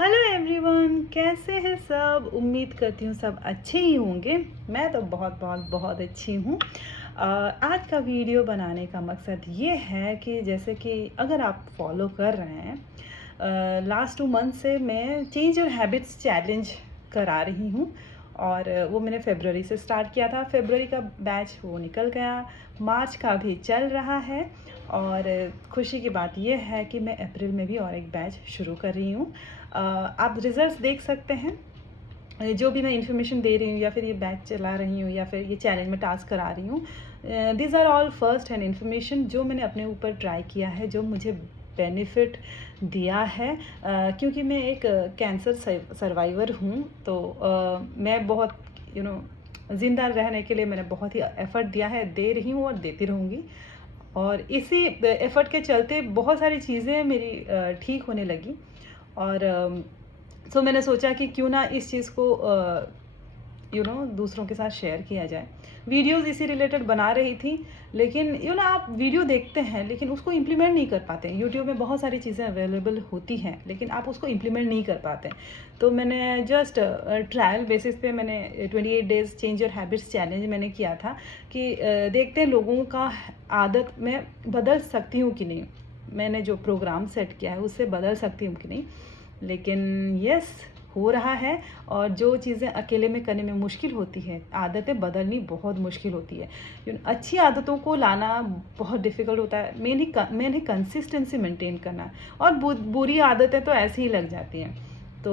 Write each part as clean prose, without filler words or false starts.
Hello everyone, कैसे हैं सब। उम्मीद करती हूँ सब अच्छे ही होंगे। मैं तो बहुत बहुत बहुत अच्छी हूँ। आज का वीडियो बनाने का मकसद ये है कि जैसे कि अगर आप फॉलो कर रहे हैं, लास्ट 2 मंथ से मैं चेंज योर हैबिट्स चैलेंज करा रही हूँ। और वो मैंने फरवरी से स्टार्ट किया था। फरवरी का बैच वो निकल गया, मार्च का भी चल रहा है। और खुशी की बात यह है कि मैं अप्रैल में भी और एक बैच शुरू कर रही हूँ। आप रिज़ल्ट्स देख सकते हैं। जो भी मैं इन्फॉर्मेशन दे रही हूँ या फिर ये बैच चला रही हूँ या फिर ये चैलेंज में टास्क करा रही हूँ, this are all first hand information जो मैंने अपने ऊपर ट्राई किया है, जो मुझे बेनिफिट दिया है। क्योंकि मैं एक कैंसर सर्वाइवर हूँ, तो मैं बहुत ज़िंदा रहने के लिए मैंने बहुत ही एफ़र्ट दिया है, दे रही हूँ और देती रहूँगी। और इसी एफ़र्ट के चलते बहुत सारी चीज़ें मेरी ठीक होने लगी। और सो मैंने सोचा कि क्यों ना इस चीज़ को दूसरों के साथ शेयर किया जाए। वीडियोस इसी रिलेटेड बना रही थी, लेकिन आप वीडियो देखते हैं लेकिन उसको इम्प्लीमेंट नहीं कर पाते। यूट्यूब में बहुत सारी चीज़ें अवेलेबल होती हैं लेकिन आप उसको इम्प्लीमेंट नहीं कर पाते। तो मैंने जस्ट ट्रायल बेसिस पे मैंने 28 days change your habits challenge मैंने किया था कि देखते हैं लोगों का आदत मैं बदल सकती हूँ कि नहीं। मैंने जो प्रोग्राम सेट किया है उससे बदल सकती हूँ कि नहीं। लेकिन यस, हो रहा है। और जो चीज़ें अकेले में करने में मुश्किल होती है, आदतें बदलनी बहुत मुश्किल होती है। अच्छी आदतों को लाना बहुत डिफ़िकल्ट होता है। मेन ही कंसिस्टेंसी मेंटेन करना। और बुरी आदतें तो ऐसे ही लग जाती हैं। तो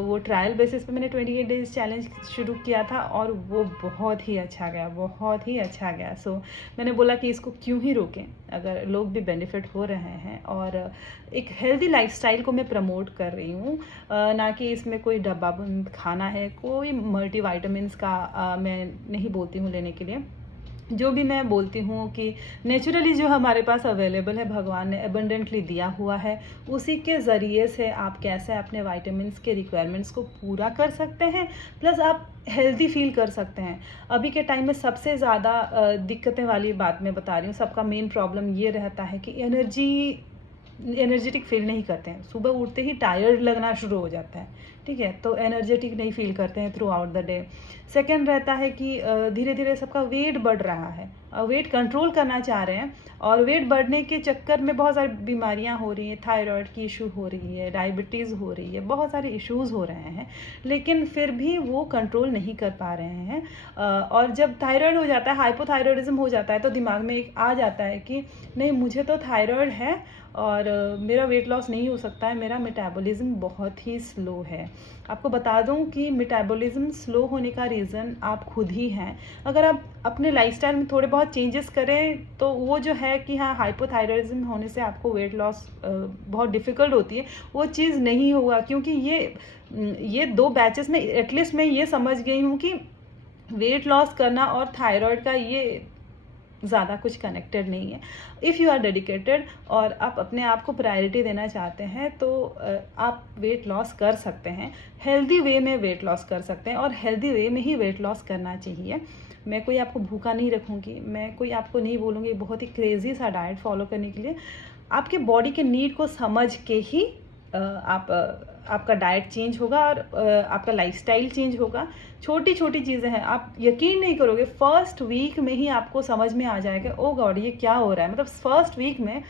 वो ट्रायल बेसिस पे मैंने 28 डेज़ चैलेंज शुरू किया था और वो बहुत ही अच्छा गया, बहुत ही अच्छा गया। सो मैंने बोला कि इसको क्यों ही रोकें, अगर लोग भी बेनिफिट हो रहे हैं। और एक हेल्दी लाइफस्टाइल को मैं प्रमोट कर रही हूँ, ना कि इसमें कोई डब्बा बंद खाना है, कोई मल्टीविटामिन्स का मैं नहीं बोलती हूँ लेने के लिए। जो भी मैं बोलती हूँ कि नेचुरली जो हमारे पास अवेलेबल है, भगवान ने एबंडेंटली दिया हुआ है, उसी के ज़रिए से आप कैसे अपने विटामिन्स के रिक्वायरमेंट्स को पूरा कर सकते हैं, प्लस आप हेल्दी फील कर सकते हैं। अभी के टाइम में सबसे ज़्यादा दिक्कतें वाली बात मैं बता रही हूँ। सबका मेन प्रॉब्लम ये रहता है कि एनर्जेटिक फील नहीं करते हैं। सुबह उठते ही टायर्ड लगना शुरू हो जाता है, ठीक है, तो एनर्जेटिक नहीं फील करते हैं through out the day. Second रहता है कि धीरे धीरे सबका वेट बढ़ रहा है, वेट कंट्रोल करना चाह रहे हैं, और वेट बढ़ने के चक्कर में बहुत सारी बीमारियां हो रही हैं। थायराइड की इशू हो रही है, डायबिटीज़ हो रही है, बहुत सारे इश्यूज़ हो रहे हैं, लेकिन फिर भी वो कंट्रोल नहीं कर पा रहे हैं। और जब थायराइड हो जाता है, हाइपोथायरॉयडिज्म हो जाता है, तो दिमाग में एक आ जाता है कि नहीं, मुझे तो थायराइड है और मेरा वेट लॉस नहीं हो सकता है, मेरा मेटाबॉलिज्म बहुत ही स्लो है। आपको बता दूं कि मेटाबॉलिज्म स्लो होने का रीज़न आप खुद ही हैं। अगर आप अपने लाइफस्टाइल में थोड़े बहुत चेंजेस करें तो वो जो है कि हाँ, हाइपोथायरॉयडिज्म होने से आपको वेट लॉस बहुत डिफ़िकल्ट होती है, वो चीज़ नहीं होगा। क्योंकि ये 2 बैचेस में एटलीस्ट मैं ये समझ गई हूँ कि वेट लॉस करना और थायराइड का ये ज़्यादा कुछ कनेक्टेड नहीं है। इफ़ यू आर डेडिकेटेड और आप अपने आप को प्रायोरिटी देना चाहते हैं तो आप वेट लॉस कर सकते हैं, हेल्दी वे में वेट लॉस कर सकते हैं, और हेल्दी वे में ही वेट लॉस करना चाहिए। मैं कोई आपको भूखा नहीं रखूँगी, मैं कोई आपको नहीं बोलूँगी बहुत ही क्रेज़ी सा डाइट फॉलो करने के लिए। आपके बॉडी के नीड को समझ के ही आपका डाइट चेंज होगा और आपका लाइफस्टाइल चेंज होगा। छोटी छोटी चीज़ें हैं, आप यकीन नहीं करोगे, फर्स्ट वीक में ही आपको समझ में आ जाएगा, ओ गॉड ये क्या हो रहा है। मतलब फर्स्ट वीक में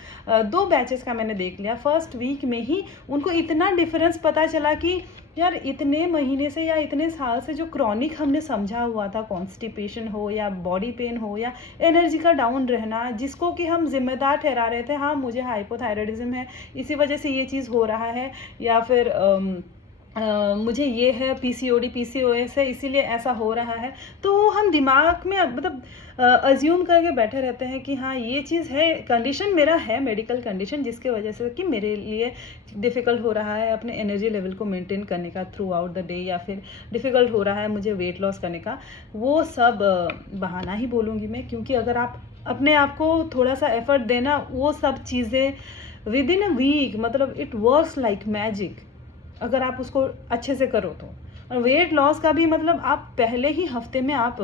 2 बैचेस का मैंने देख लिया, फर्स्ट वीक में ही उनको इतना डिफरेंस पता चला कि यार, इतने महीने से या इतने साल से जो क्रॉनिक हमने समझा हुआ था, कॉन्स्टिपेशन हो या बॉडी पेन हो या एनर्जी का डाउन रहना, जिसको कि हम जिम्मेदार ठहरा रहे थे, हाँ मुझे हाइपोथायरॉयडिज्म है इसी वजह से ये चीज़ हो रहा है, या फिर मुझे ये है पीसीओएस है इसीलिए ऐसा हो रहा है, तो हम दिमाग में मतलब अज्यूम करके बैठे रहते हैं कि हाँ ये चीज़ है, कंडीशन मेरा है, मेडिकल कंडीशन, जिसके वजह से कि मेरे लिए डिफ़िकल्ट हो रहा है अपने एनर्जी लेवल को मेंटेन करने का थ्रू आउट द डे, या फिर डिफ़िकल्ट हो रहा है मुझे वेट लॉस करने का। वो सब बहाना ही बोलूँगी मैं, क्योंकि अगर आप अपने आप को थोड़ा सा एफर्ट देना, वो सब चीज़ें विद इन अ वीक, मतलब इट वर्क्स लाइक मैजिक अगर आप उसको अच्छे से करो तो। और वेट लॉस का भी मतलब आप पहले ही हफ्ते में आप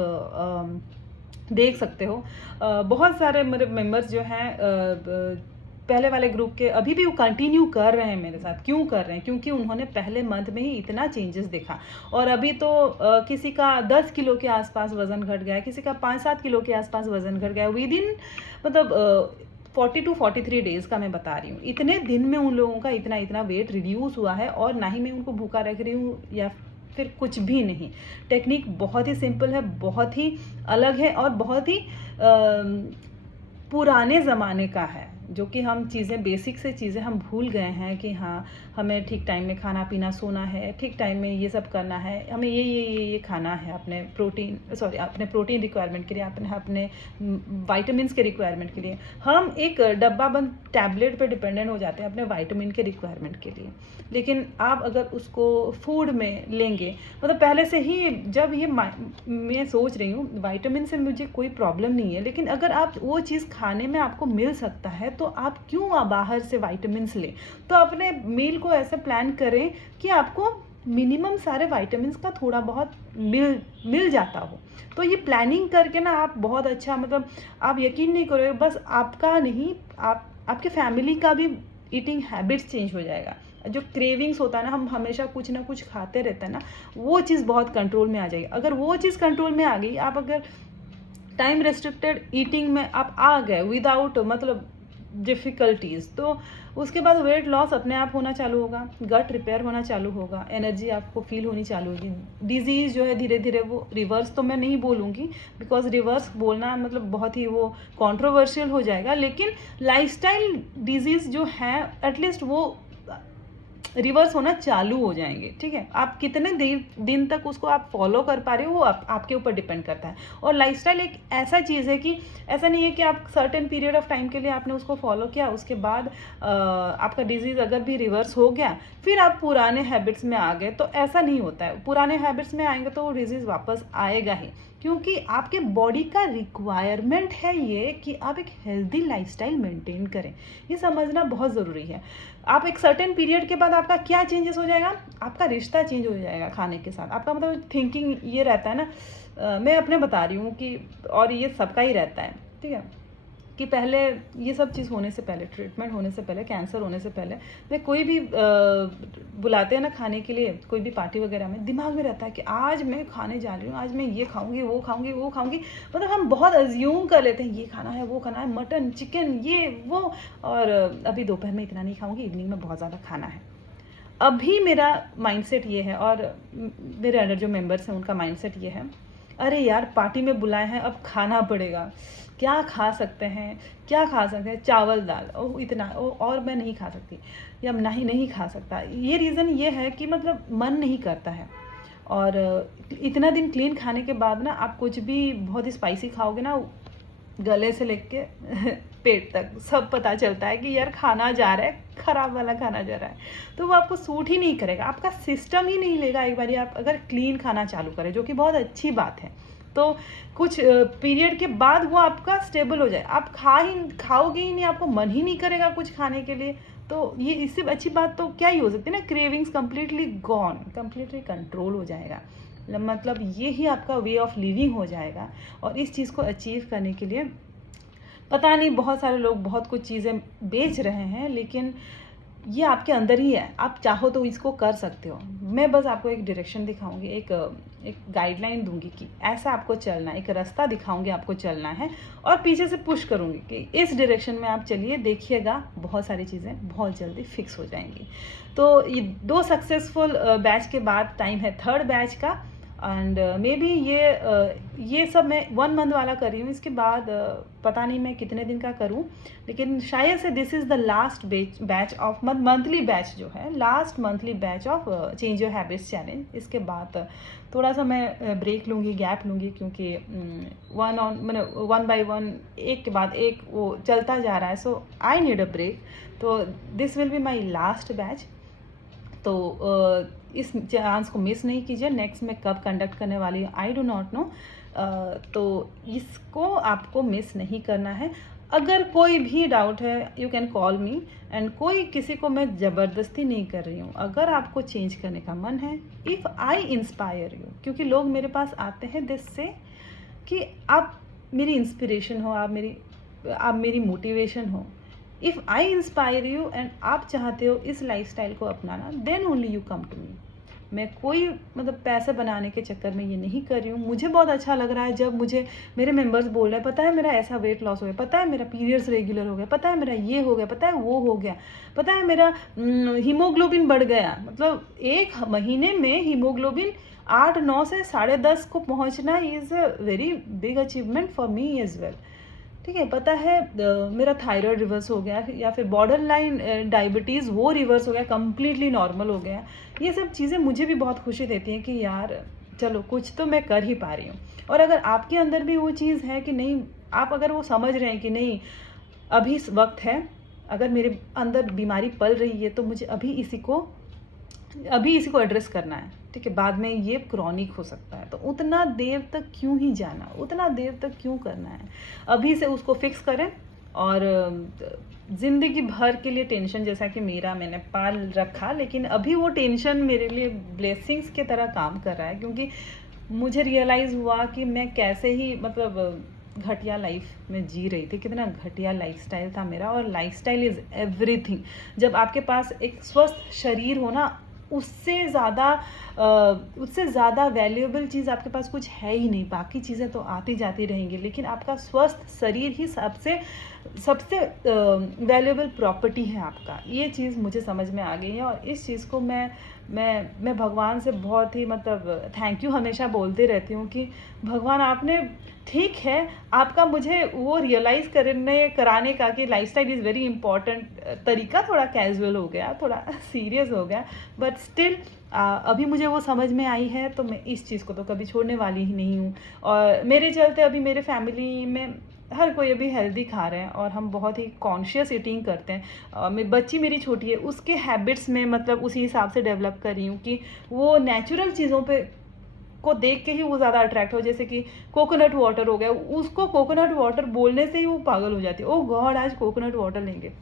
देख सकते हो। बहुत सारे मेरे मेंबर्स जो हैं पहले वाले ग्रुप के अभी भी वो कंटिन्यू कर रहे हैं मेरे साथ। क्यों कर रहे हैं? क्योंकि उन्होंने पहले मंथ में ही इतना चेंजेस देखा। और अभी तो किसी का 10 किलो के आसपास वज़न घट गया है, किसी का 5-7 किलो के आसपास वज़न घट गया है विद इन मतलब 40 टू 43 डेज़ का मैं बता रही हूँ। इतने दिन में उन लोगों का इतना वेट रिड्यूस हुआ है, और ना ही मैं उनको भूखा रख रही हूँ या फिर कुछ भी नहीं। टेक्निक बहुत ही सिंपल है, बहुत ही अलग है, और बहुत ही पुराने ज़माने का है, जो कि हम चीज़ें बेसिक से चीज़ें हम भूल गए हैं कि हाँ, हमें ठीक टाइम में खाना पीना, सोना है, ठीक टाइम में ये सब करना है, हमें ये खाना है अपने प्रोटीन रिक्वायरमेंट के लिए, अपने वाइटामिन के रिक्वायरमेंट के लिए। हम एक डब्बा बंद टैबलेट पे डिपेंडेंट हो जाते हैं अपने वाइटामिन के रिक्वायरमेंट के लिए। लेकिन आप अगर उसको फूड में लेंगे, मतलब पहले से ही जब ये मैं सोच रही हूँ वाइटामिन से मुझे कोई प्रॉब्लम नहीं है, लेकिन अगर आप वो चीज़ खाने में आपको मिल सकता है तो आप क्यों बाहर से वाइटामिन लें? तो अपने मील को ऐसे प्लान करें कि आपको मिनिमम सारे वाइटामिन का थोड़ा बहुत मिल जाता हो। तो ये प्लानिंग करके ना आप बहुत अच्छा, मतलब आप यकीन नहीं करोगे, बस आपका नहीं, आपके फैमिली का भी ईटिंग हैबिट्स चेंज हो जाएगा। जो क्रेविंग्स होता है ना, हम हमेशा कुछ ना कुछ खाते रहते हैं ना, वो चीज़ बहुत कंट्रोल में आ जाएगी। अगर वो चीज़ कंट्रोल में आ गई, आप अगर टाइम रेस्ट्रिक्टेड ईटिंग में आप आ गए विदाउट मतलब डिफ़िकल्टीज़, तो उसके बाद वेट लॉस अपने आप होना चालू होगा, गट रिपेयर होना चालू होगा, एनर्जी आपको फील होनी चालू होगी। डिज़ीज़ जो है धीरे धीरे वो रिवर्स, तो मैं नहीं बोलूँगी बिकॉज रिवर्स बोलना मतलब बहुत ही वो कंट्रोवर्शियल हो जाएगा, लेकिन लाइफस्टाइल डिज़ीज़ जो है एटलीस्ट वो रिवर्स होना चालू हो जाएंगे। ठीक है, आप कितने दिन तक उसको आप फॉलो कर पा रहे हो वो आपके ऊपर डिपेंड करता है। और लाइफस्टाइल एक ऐसा चीज़ है कि ऐसा नहीं है कि आप सर्टेन पीरियड ऑफ टाइम के लिए आपने उसको फॉलो किया, उसके बाद आपका डिजीज़ अगर भी रिवर्स हो गया फिर आप पुराने हैबिट्स में आ गए, तो ऐसा नहीं होता है। पुराने हैबिट्स में आएंगे तो वो डिजीज़ वापस आएगा ही, क्योंकि आपके बॉडी का रिक्वायरमेंट है ये कि आप एक हेल्दी लाइफस्टाइल मेंटेन करें। ये समझना बहुत ज़रूरी है। आप एक सर्टेन पीरियड के बाद आपका क्या चेंजेस हो जाएगा, आपका रिश्ता चेंज हो जाएगा खाने के साथ। आपका मतलब थिंकिंग ये रहता है ना, मैं अपने बता रही हूँ कि, और ये सबका ही रहता है, ठीक है, कि पहले ये सब चीज़ होने से पहले, ट्रीटमेंट होने से पहले, कैंसर होने से पहले, मैं कोई भी बुलाते हैं ना खाने के लिए, कोई भी पार्टी वगैरह में, दिमाग में रहता है कि आज मैं खाने जा रही हूँ, आज मैं ये खाऊंगी, वो खाऊंगी, वो खाऊंगी। मतलब हम बहुत अज्यूम कर लेते हैं, ये खाना है, वो खाना है, मटन, चिकन, ये वो, और अभी दोपहर में इतना नहीं खाऊंगी, इवनिंग में बहुत ज़्यादा खाना है। अभी मेरा माइंडसेट ये है, और मेरे अंडर जो मेंबर्स हैं उनका माइंडसेट ये है, अरे यार पार्टी में बुलाए हैं, अब खाना पड़ेगा, क्या खा सकते हैं, क्या खा सकते हैं, चावल दाल, ओह इतना, ओह और मैं नहीं खा सकती, या नहीं खा सकता। ये रीज़न ये है कि मतलब मन नहीं करता है। और इतना दिन क्लीन खाने के बाद ना आप कुछ भी बहुत स्पाइसी खाओगे ना, गले से लेके पेट तक सब पता चलता है कि यार खाना जा रहा है, ख़राब वाला खाना जा रहा है, तो वो आपको सूट ही नहीं करेगा, आपका सिस्टम ही नहीं लेगा। एक बार आप अगर क्लीन खाना चालू करें, जो कि बहुत अच्छी बात है, तो कुछ पीरियड के बाद वो आपका स्टेबल हो जाए, आप खाओगे ही नहीं, आपको मन ही नहीं करेगा कुछ खाने के लिए, तो ये इससे अच्छी बात तो क्या ही हो सकती है ना। Cravings completely gone, completely control हो जाएगा, मतलब ये ही आपका वे ऑफ लिविंग हो जाएगा। और इस चीज़ को अचीव करने के लिए पता नहीं बहुत सारे लोग बहुत कुछ चीज़ें बेच रहे हैं, लेकिन ये आपके अंदर ही है, आप चाहो तो इसको कर सकते हो। मैं बस आपको एक डायरेक्शन दिखाऊंगी, एक गाइडलाइन दूंगी कि ऐसा आपको चलना है, एक रास्ता दिखाऊंगी आपको चलना है, और पीछे से पुश करूंगी कि इस डायरेक्शन में आप चलिए, देखिएगा बहुत सारी चीज़ें बहुत जल्दी फिक्स हो जाएंगी। तो ये 2 सक्सेसफुल बैच के बाद टाइम है 3rd बैच का, एंड मे बी ये सब मैं 1 मंथ वाला कर रही हूँ, इसके बाद पता नहीं मैं कितने दिन का करूँ, लेकिन शायद से this is the last batch of monthly batch, जो है last monthly batch of change your habits challenge. इसके बाद थोड़ा सा मैं ब्रेक लूँगी, गैप लूँगी, क्योंकि 1 बाय 1 एक के बाद एक वो चलता जा रहा है, सो आई नीड अ ब्रेक। तो this will be my last batch. तो इस चांस को मिस नहीं कीजिए। नेक्स्ट में कब कंडक्ट करने वाली हूँ आई डू नॉट नो, तो इसको आपको मिस नहीं करना है। अगर कोई भी डाउट है you can call me, and कोई किसी को मैं ज़बरदस्ती नहीं कर रही हूँ। अगर आपको चेंज करने का मन है, इफ़ आई इंस्पायर यू, क्योंकि लोग मेरे पास आते हैं दिस से कि आप मेरी इंस्पिरेशन हो, आप मेरी मोटिवेशन हो, if I inspire you and आप चाहते हो इस लाइफस्टाइल को अपनाना, then only you come to me. मैं कोई मतलब पैसे बनाने के चक्कर में ये नहीं कर रही हूँ। मुझे बहुत अच्छा लग रहा है जब मुझे मेरे मेंबर्स बोल रहे हैं, पता है मेरा ऐसा वेट लॉस हो गया, पता है मेरा पीरियड्स रेगुलर हो गया, पता है मेरा ये हो गया, पता है वो हो गया, पता है मेरा हीमोग्लोबिन बढ़ गया। मतलब एक महीने में हीमोग्लोबिन 8-9 से 10.5 को पहुँचना is a very big achievement for me as well. ठीक है, पता है मेरा थायराइड रिवर्स हो गया, या फिर बॉर्डर लाइन डायबिटीज़ वो रिवर्स हो गया, कम्प्लीटली नॉर्मल हो गया। ये सब चीज़ें मुझे भी बहुत खुशी देती हैं कि यार चलो कुछ तो मैं कर ही पा रही हूँ। और अगर आपके अंदर भी वो चीज़ है कि नहीं, आप अगर वो समझ रहे हैं कि नहीं अभी वक्त है, अगर मेरे अंदर बीमारी पल रही है तो मुझे अभी इसी को एड्रेस करना है, ठीक है, बाद में ये क्रॉनिक हो सकता है, तो उतना देर तक क्यों ही जाना, उतना देर तक क्यों करना है। अभी से उसको फिक्स करें। और ज़िंदगी भर के लिए टेंशन जैसा कि मैंने पाल रखा, लेकिन अभी वो टेंशन मेरे लिए ब्लेसिंग्स की तरह काम कर रहा है, क्योंकि मुझे रियलाइज़ हुआ कि मैं कैसे ही मतलब घटिया लाइफ में जी रही थी, कितना घटिया लाइफस्टाइल था मेरा। और लाइफस्टाइल इज़ एवरीथिंग। जब आपके पास एक स्वस्थ शरीर हो ना, उससे ज़्यादा वैल्यूएबल चीज़ आपके पास कुछ है ही नहीं। बाकी चीज़ें तो आती जाती रहेंगी, लेकिन आपका स्वस्थ शरीर ही सबसे सबसे वैल्यूएबल प्रॉपर्टी है आपका। ये चीज़ मुझे समझ में आ गई है, और इस चीज़ को मैं भगवान से बहुत ही मतलब थैंक यू हमेशा बोलते रहती हूँ कि भगवान आपने, ठीक है, आपका मुझे वो रियलाइज़ कराने का कि लाइफस्टाइल इज़ वेरी इंपॉर्टेंट तरीका थोड़ा कैजुअल हो गया, थोड़ा सीरियस हो गया, बट स्टिल अभी मुझे वो समझ में आई है, तो मैं इस चीज़ को तो कभी छोड़ने वाली ही नहीं हूँ। और मेरे चलते अभी मेरे फैमिली में हर कोई अभी हेल्दी खा रहे हैं, और हम बहुत ही कॉन्शियस ईटिंग करते हैं। मेरी बच्ची मेरी छोटी है, उसके हैबिट्स में मतलब उसी हिसाब से डेवलप कर रही हूँ कि वो नेचुरल चीज़ों पे को देख के ही वो ज़्यादा अट्रैक्ट हो। जैसे कि कोकोनट वाटर हो गया, उसको कोकोनट वाटर बोलने से ही वो पागल हो जाती है, ओह गॉड आज कोकोनट वाटर लेंगे,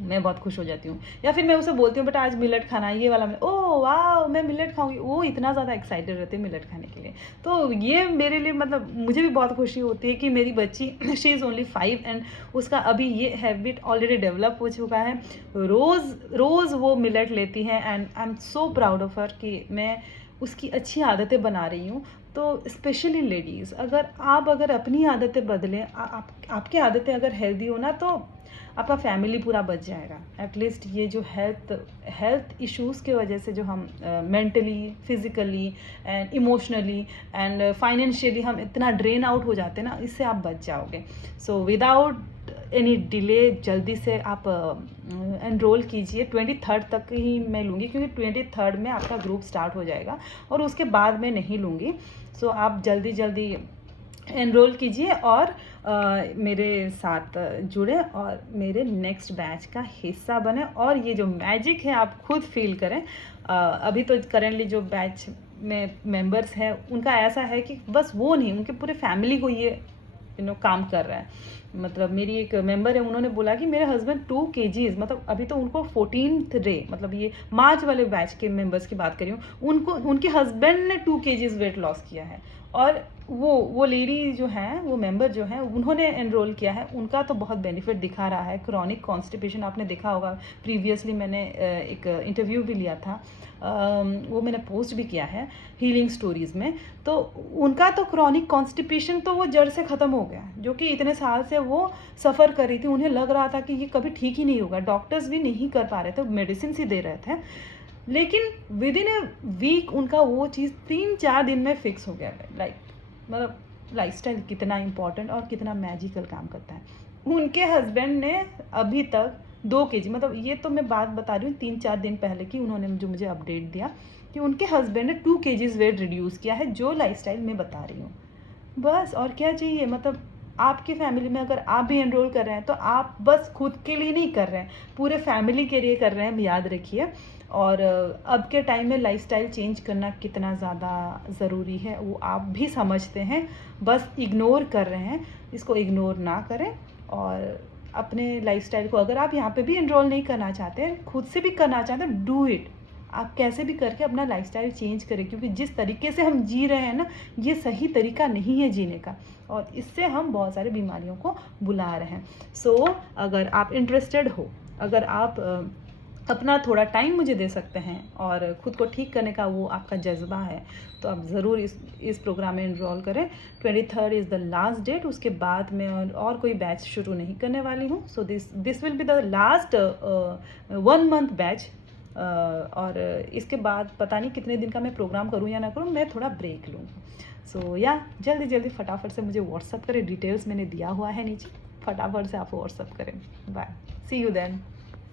मैं बहुत खुश हो जाती हूँ। या फिर मैं उसे बोलती हूँ बेटा आज मिलेट खाना है, ये वाला ओह वाह मैं मिलेट खाऊंगी, वो इतना ज़्यादा एक्साइटेड रहती है मिलेट खाने के लिए। तो ये मेरे लिए मतलब मुझे भी बहुत खुशी होती है कि मेरी बच्ची शी इज़ ओनली 5 एंड उसका अभी ये हैबिट ऑलरेडी डेवलप हो चुका है। रोज़ वो मिलेट लेती है, and I am so proud of her कि मैं उसकी अच्छी आदतें बना रही हूँ। तो स्पेशली लेडीज़, अगर अपनी आदतें बदलें, आपकी आदतें अगर हेल्दी हो ना, तो आपका फैमिली पूरा बच जाएगा। एटलीस्ट ये जो हेल्थ इश्यूज़ की वजह से जो हम mentally, physically and emotionally and financially हम इतना ड्रेन आउट हो जाते हैं ना, इससे आप बच जाओगे। सो विदाउट एनी डिले जल्दी से आप एनरोल कीजिए। 23rd तक ही मैं लूँगी, क्योंकि 23rd में आपका ग्रुप स्टार्ट हो जाएगा, और उसके बाद मैं नहीं लूँगी। सो आप जल्दी एनरोल कीजिए और मेरे साथ जुड़े और मेरे नेक्स्ट बैच का हिस्सा बने, और ये जो मैजिक है आप खुद फील करें। अभी तो करेंटली जो बैच में मेंबर्स हैं उनका ऐसा है कि बस वो नहीं, उनके पूरे फैमिली को ये काम कर रहा है। मतलब मेरी एक मेंबर है, उन्होंने बोला कि मेरे हस्बैंड 2 kgs, मतलब अभी तो उनको 14th डे, मतलब ये मार्च वाले बैच के मेंबर्स की बात कर रही हूँ, उनके हस्बैंड ने 2 kgs वेट लॉस किया है। और वो लेडी जो हैं, वो मेंबर जो हैं, उन्होंने एनरोल किया है, उनका तो बहुत बेनिफिट दिखा रहा है। क्रॉनिक कॉन्स्टिपेशन आपने देखा होगा, प्रीवियसली मैंने एक इंटरव्यू भी लिया था, वो मैंने पोस्ट भी किया है हीलिंग स्टोरीज़ में। तो उनका तो क्रॉनिक कॉन्स्टिपेशन तो वो जड़ से ख़त्म हो गया, जो कि इतने साल से वो सफ़र कर रही थी। उन्हें लग रहा था कि ये कभी ठीक ही नहीं होगा, डॉक्टर्स भी नहीं कर पा रहे थे, मेडिसिन ही दे रहे थे, लेकिन विद इन ए वीक उनका वो चीज़ 3-4 दिन में फिक्स हो गया। मतलब लाइफस्टाइल कितना इम्पॉर्टेंट और कितना मैजिकल काम करता है। उनके हस्बैंड ने अभी तक 2 kg, मतलब ये तो मैं बात बता रही हूँ 3-4 दिन पहले की, उन्होंने जो मुझे अपडेट दिया कि उनके हस्बैंड ने 2 kgs वेट रिड्यूस किया है, जो लाइफस्टाइल मैं बता रही हूँ। बस और क्या चाहिए। मतलब आपकी फैमिली में अगर आप भी एनरोल कर रहे हैं तो आप बस खुद के लिए नहीं कर रहे हैं, पूरे फैमिली के लिए कर रहे हैं, याद रखिए। और अब के टाइम में लाइफस्टाइल चेंज करना कितना ज़्यादा ज़रूरी है वो आप भी समझते हैं, बस इग्नोर कर रहे हैं। इसको इग्नोर ना करें, और अपने लाइफस्टाइल को, अगर आप यहाँ पे भी एनरोल नहीं करना चाहते हैं, खुद से भी करना चाहते हैं, डू इट। आप कैसे भी करके अपना लाइफस्टाइल चेंज करें, क्योंकि जिस तरीके से हम जी रहे हैं ना, ये सही तरीका नहीं है जीने का, और इससे हम बहुत सारी बीमारियों को बुला रहे हैं। सो अगर आप इंटरेस्टेड हो, अगर आप अपना थोड़ा टाइम मुझे दे सकते हैं और ख़ुद को ठीक करने का वो आपका जज्बा है, तो आप ज़रूर इस प्रोग्राम में इनरोल करें। 23 इज़ द लास्ट डेट, उसके बाद मैं और कोई बैच शुरू नहीं करने वाली हूँ। So this will be the last 1 month batch, और इसके बाद पता नहीं कितने दिन का मैं प्रोग्राम करूँ या ना करूँ, मैं थोड़ा ब्रेक लूँगी। सो या जल्दी जल्दी फटाफट से मुझे व्हाट्सअप करें, डिटेल्स मैंने दिया हुआ है नीचे, फटाफट से आप व्हाट्सअप करें। Bye, see you then.